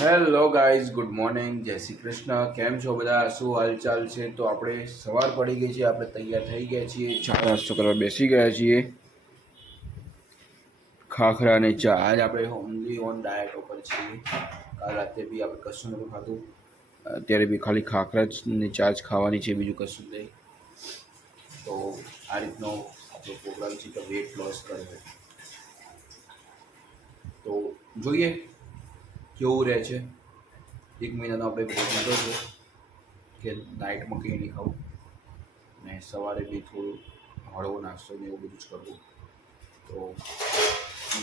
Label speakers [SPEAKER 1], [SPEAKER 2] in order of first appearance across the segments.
[SPEAKER 1] Hello guys good morning જય શ્રી કૃષ્ણ કેમ છો બધા શું હાલચાલ છે? તો આપણે સવાર પડી ગઈ છે. આપણે તૈયાર થઈ ગયા છીએ. ચા નાસ્તો કરવા બેસી ગયા છીએ. ખાખરા અને ચા. આજ આપણે ઓનલી ઓન ડાયટ ઉપર છીએ. કાલ રાતે બી આપણે કશું નતું ખાધું. અત્યારે બી ખાલી ખાખરા જ ને ચા જ ખાવાની છે. બીજું કશું જ નહીં. તો આ રીતનો આપણો પ્રોગ્રામ છે કે વેટ લોસ કરવો. તો જોઈએ. કેવું રહે છે? એક મહિનાનો આપણે બ્રેક લીધો છે કે નાઇટમાં કંઈ નહીં ખાવું. ને સવારે બી થોડું હળવો નાસ્તો ને એવું બધું જ કરવું. તો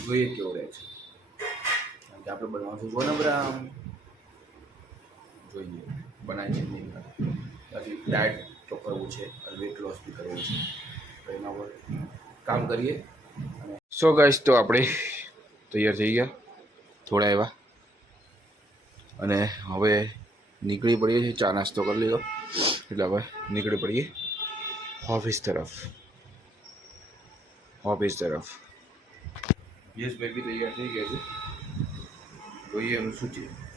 [SPEAKER 1] જોઈએ કેવું રહે છે. કારણ કે આપણે બનાવવાનું છે આમ જોઈએ. બનાવી છે નહીં પછી ડાયટ તો કરવું છે વેટ લોસ બી કરવું છે. તો એના પર કામ કરીએ સો ગાઈસ તો આપણે તૈયાર થઈ ગયા. થોડા એવા અને હવે નીકળી પડીએ છીએ ચા નાસ્તો કરી લીધો. એટલે હવે નીકળી પડીએ ઓફિસ તરફ. ઓફિસ તરફ. યસ બેબી તૈયાર થઈ ગયા છે. જોઈએ એનું શું છે.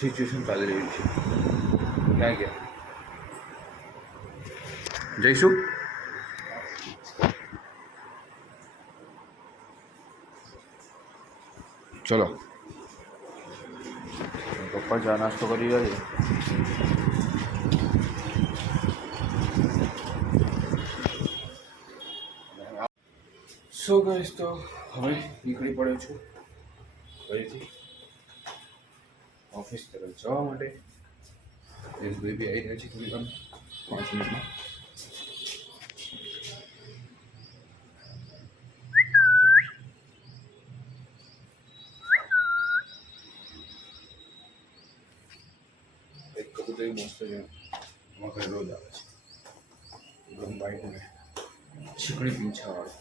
[SPEAKER 1] સિચ્યુએશન ચાલી રહ્યું છે. ક્યાં ગયા? જઈશું? ચલો. પપ્પા ચા નાસ્તો કરી રહ્યા છે. સો ગઈશ તો? હવે નીકળી પડ્યો છું. ફરીથી? ઓફિસ તરફ જવા માટે? ભાઈ બી આવી રહ્યા છે થોડી વાર પાંચ મિનિટમાં એક કબૂતર એવું મસ્ત છે અમારા રોજ આવે છે. એકદમ વ્હાઈટ ને ચીકણી પીંછાવાળો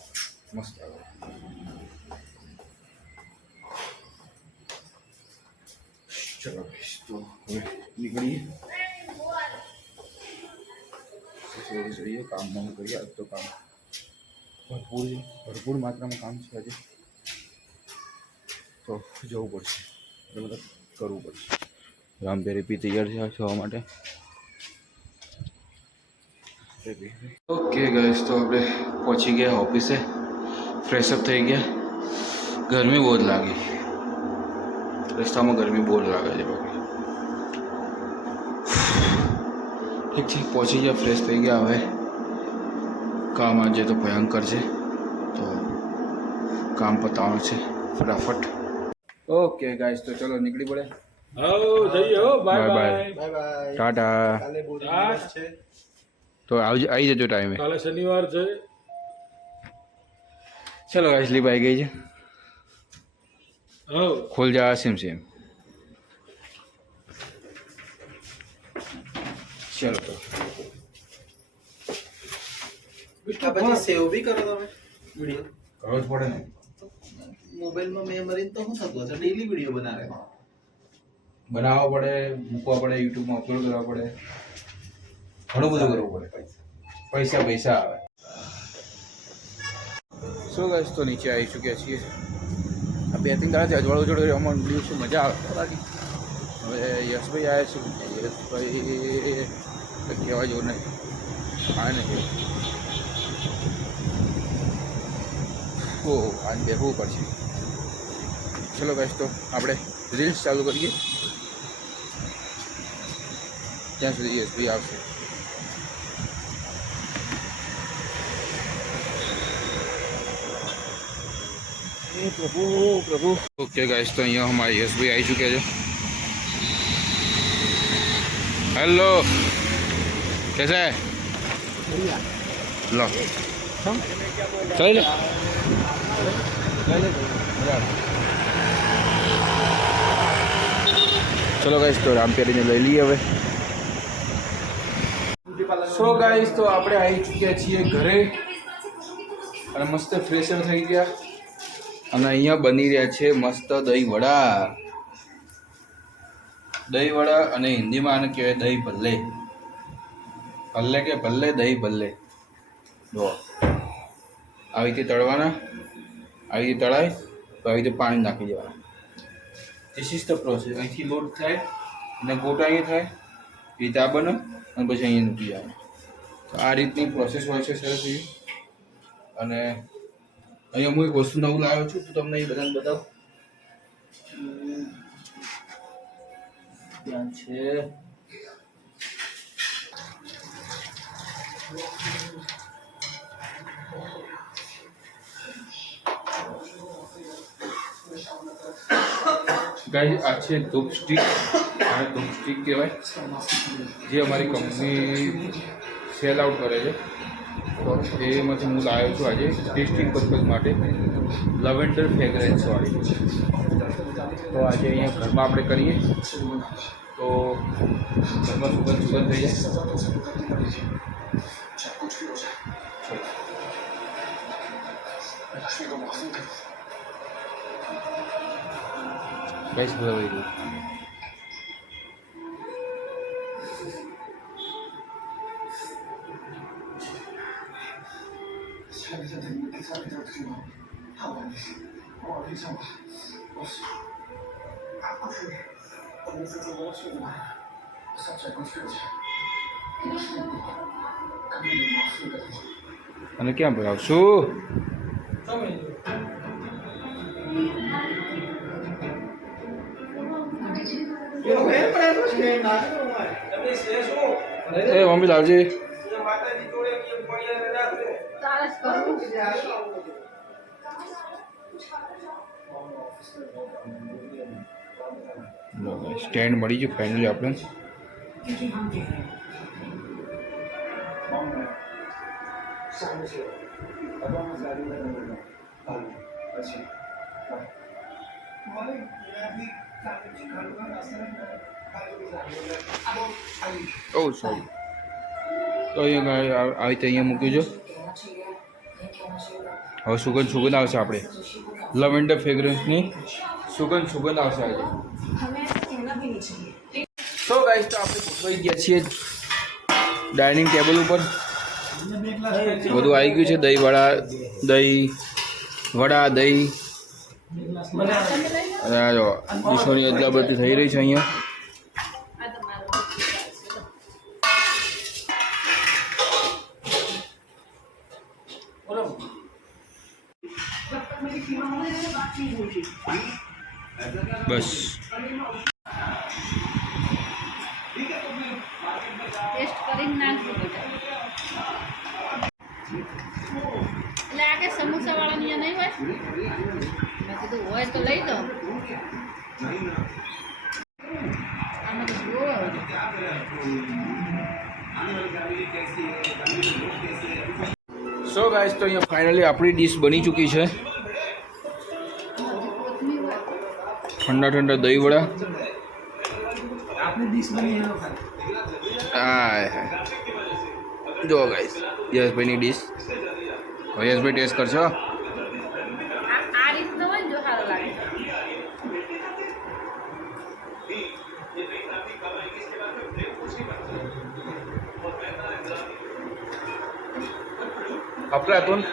[SPEAKER 1] મસ્ત આવે. ચલો, તો હવે નીકળીએ. જોઈએ કામ બામ કરીએ. આજ તો કામ ભરપૂર ભરપૂર માત્રામાં કામ છે આજે. તો જવું પડશે. એટલે મતલબ કરવું પડશે. રામપેરી પી તૈયાર છે થવા માટે. ઓકે ગઈશ તો આપણે પહોંચી ગયા ઓફિસે ફ્રેશ અપ થઈ ગયા. ગરમી બહુ જ લાગી. રસ્તામાં ગરમી બહુ જ લાગે છે બાકી. ઠીક છે, પહોંચી ગયા ફ્રેશ થઈ ગયા હવે. કામ આજે તો ભયંકર છે. તો કામ પતાવવાનું છે, ફટાફટ. ઓકે ગાઈસ તો ચલો નીકળી પડે.
[SPEAKER 2] હો જઈએ હો bye
[SPEAKER 1] Bye bye.
[SPEAKER 2] Bye
[SPEAKER 3] bye bye
[SPEAKER 1] tata
[SPEAKER 3] કાલે બહુ
[SPEAKER 2] હા.
[SPEAKER 3] દિવસ છે
[SPEAKER 1] તો આવજો આવી જજો ટાઈમે
[SPEAKER 2] કાલે શનિવાર છે
[SPEAKER 1] ચલો ગાઈસ લીપ આવી ગઈ છે
[SPEAKER 2] હો
[SPEAKER 1] ખુલ જા સિમ સિમ ચલો તો
[SPEAKER 3] આ પછી સેવ બી કરો તમે વિડિયો
[SPEAKER 1] કરવો જ પડે ને
[SPEAKER 3] મોબાઈલમાં મેમરી તો શું થતું હશે ડેઈલી વિડિયો બનાવે
[SPEAKER 1] બનાવવા પડે, મૂકવા પડે, યુટ્યુબમાં અપલોડ કરવા પડે. ઘણું બધું કરવું પડે પૈસા. પૈસા આવે. શું ગાઈસ તો નીચે આવી ચૂક્યા છીએ. આ બે ત્રણ દાડા અજવાળો જોડે અમારું મળ્યું છે મજા આવે બાકી હવે યશભાઈ આવ્યા છે. યશભાઈ કહેવા જેવું નહીં. આ નહીં ઓ આજ બેહવું પડશે. ચલો ગાઈસ તો આપણે રીલ્સ ચાલુ કરીએ. ત્યાં સુધી એસબી આવશે. પ્રભુ ઓકે ગાઈસ તો અહીંયા અમારે એસબી આવી ચૂક્યા છે. હેલો કેસે? લો. ચાલી લે ચલો ગાઈશ તો રામ રામપ્યારીને લઈ લઈએ હવે. સો ગાઈસ તો આપણે આવી ચૂક્યા છીએ ઘરે. અને મસ્ત ફ્રેશર થઈ ગયા. અને અહીંયા બની રહ્યા છે મસ્ત દહીં વડા. દહીં વડા અને હિન્દીમાં આને કહેવાય દહીં ભલ્લે. ભલ્લે કે ભલ્લે, દહીં ભલ્લે. જો. આવી રીતે તળવાના. આવી રીતે તળાય. તો આવી રીતે પાણી નાખી દેવાના. ધીસ ઇઝ ધ પ્રોસેસ અહીંથી લોડ થાય. અને ગોટા અહીંયા થાય. રીતે આ બને. અને પછી અહીંયા મૂકી આવે આ રીતની પ્રોસેસ હોય છે સરસ અને અહીંયા હું એક વસ્તુ નવું લાવ્યો છું, તો તમને એ બધાને બતાવું. ત્યાં છે. ગાઈઝ આ છે ધૂપ સ્ટીક આને ધૂપ સ્ટીક કહેવાય. જે અમારી કંપની સેલ આઉટ કરે છે. તો એમાંથી હું લાવ્યો છું આજે ટેસ્ટિંગ પર્પઝ માટે લવેન્ડર ફ્રેગ્રન્સવાળી તો આજે અહીંયા ઘરમાં આપણે કરીએ. તો ઘરમાં સુગંધ સુગંધ થઈ જાય. ગાઈસ બરાબર રહ્યું અને ક્યાં ભરાવશું એ મમ્મી લાવજી. સ્ટેન્ડ મળી ગયું ફાઇનલી આપણે ઓ સોરી તો અહીંયા આવી રીતે અહીંયા મૂક્યું છે હવે સુગંધ સુગંધ આવશે આપણે લવેન્ડર ફ્રેગ્રન્સની સુગંધ સુગંધ આવશે આજે. તો ગાઈસ તો આપણે ગોઠવાઈ ગયા છીએ ડાઇનિંગ ટેબલ ઉપર. બધું આવી ગયું છે, દહીં વડા દહીં વડા, દહીં. જો ડીશોની અદલા બદલી થઈ રહી છે અહીંયા. બસ.
[SPEAKER 4] ટેસ્ટ કરીને નાખજો બેટા એટલે આ કે સમોસા વાળાની અહીંયા નહીં હોય મેં કીધું હોય તો લઈ લો આમાં તો જુઓ
[SPEAKER 1] સો ગાઈસ તો અહીંયા ફાઇનલી આપણી ડીશ બની ચૂકી છે. ઠંડા ઠંડા દહીં વડા. હા જો ગાઈસ યશભાઈની ડીશ યશભાઈ ટેસ્ટ કરશો અફલાતુન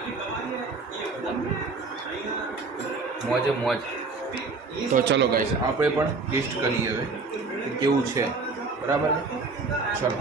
[SPEAKER 1] મોજે મોજ. તો ચલો ગાઈસ આપણે પણ ટેસ્ટ કરીએ હવે, કેવું છે. બરાબર ચલો.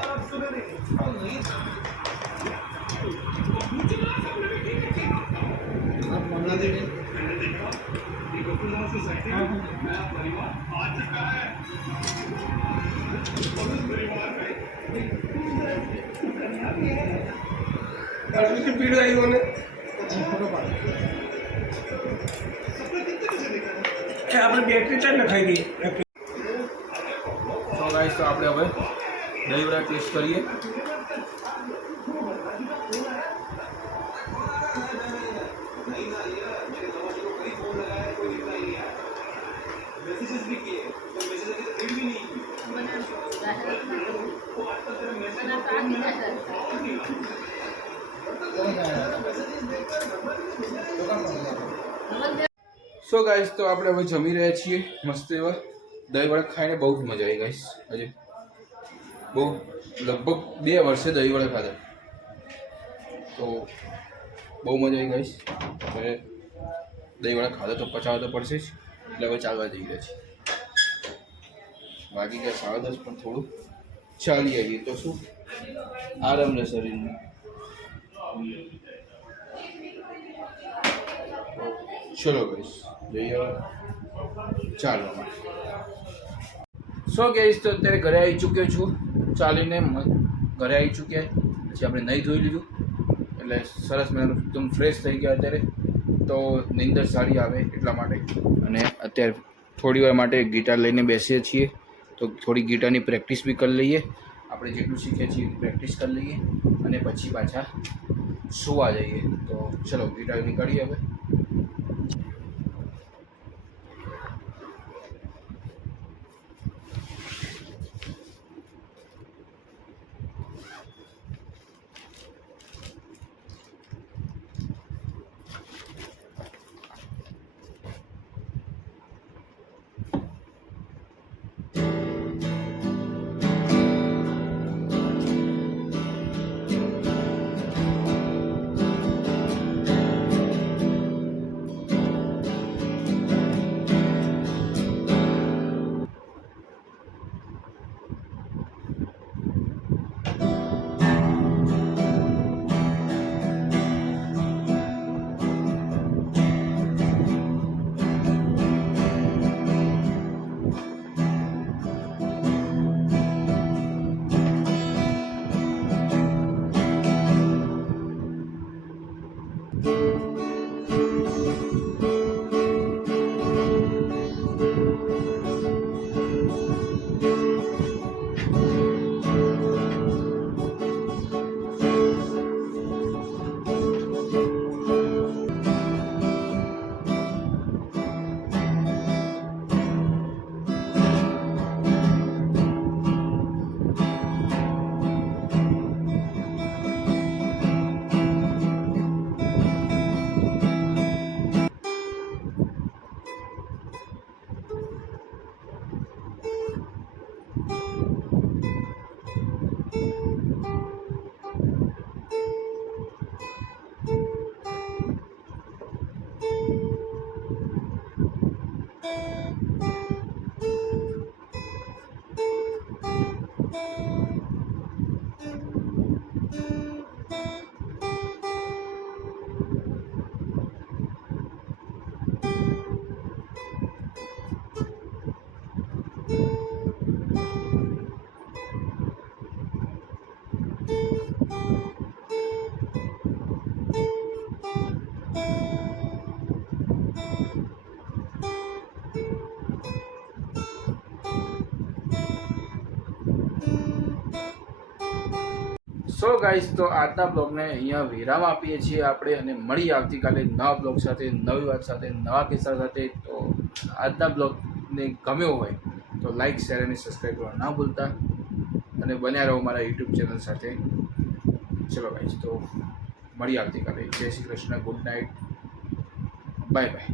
[SPEAKER 2] આપણે બેટરી ચાલ નખાઈ ગઈ
[SPEAKER 1] તો ગાઈસ તો આપણે હવે દહીં વડા ટેસ્ટ કરીએ સો ગાઈસ તો આપણે હવે જમી રહ્યા છીએ. મસ્ત એવા દહીં વડા ખાઈને બહુ જ મજા આવી ગાઈસ હજી બહુ લગભગ બે વર્ષે દહીં વડા ખાધા. તો બહુ મજા આવી ગાઈસ હવે દહીં વડા ખાધા તો પચાવવા તો પડશે જ. એટલે હવે ચાલવા જઈ રહ્યા છીએ. બાકી ગયા સાડા દસ પણ થોડું ચાલી આવીએ. તો શું? આરામ રહે શરીરને. ચલો ગઈશ જઈએ ચાલો સો ગઈશ તો અત્યારે ઘરે આવી ચૂક્યો છું. ચાલીને ઘરે આવી ચૂક્યા. પછી આપણે નહીં ધોઈ લીધું. એટલે સરસ મજાનું એકદમ ફ્રેશ થઈ ગયા અત્યારે. તો નિંદર સારી આવે એટલા માટે. અને અત્યારે થોડી વાર માટે ગિટાર લઈને બેસીએ છીએ. તો થોડી ગિટારની પ્રેક્ટિસ બી કરી લઈએ. આપણે જેટલું શીખીએ છીએ પ્રેક્ટિસ કરી લઈએ અને પછી પાછા સુવા જઈએ. તો ચલો ગિટાર નીકળીએ હવે. સો ગાઈસ તો આજના બ્લોગને અહીંયા વિરામ આપીએ છીએ આપણે અને મળી આવતીકાલે નવા બ્લોગ સાથે, નવી વાત સાથે, નવા કિસ્સા સાથે. તો આજના બ્લોગને ગમ્યો હોય તો લાઇક શેર અને સબસ્ક્રાઈબ કરવા ના ભૂલતા. અને બન્યા રહો મારા યુટ્યુબ ચેનલ સાથે. ચલો ગાઈસ તો મળી આવતીકાલે. જય Shri Krishna good night bye bye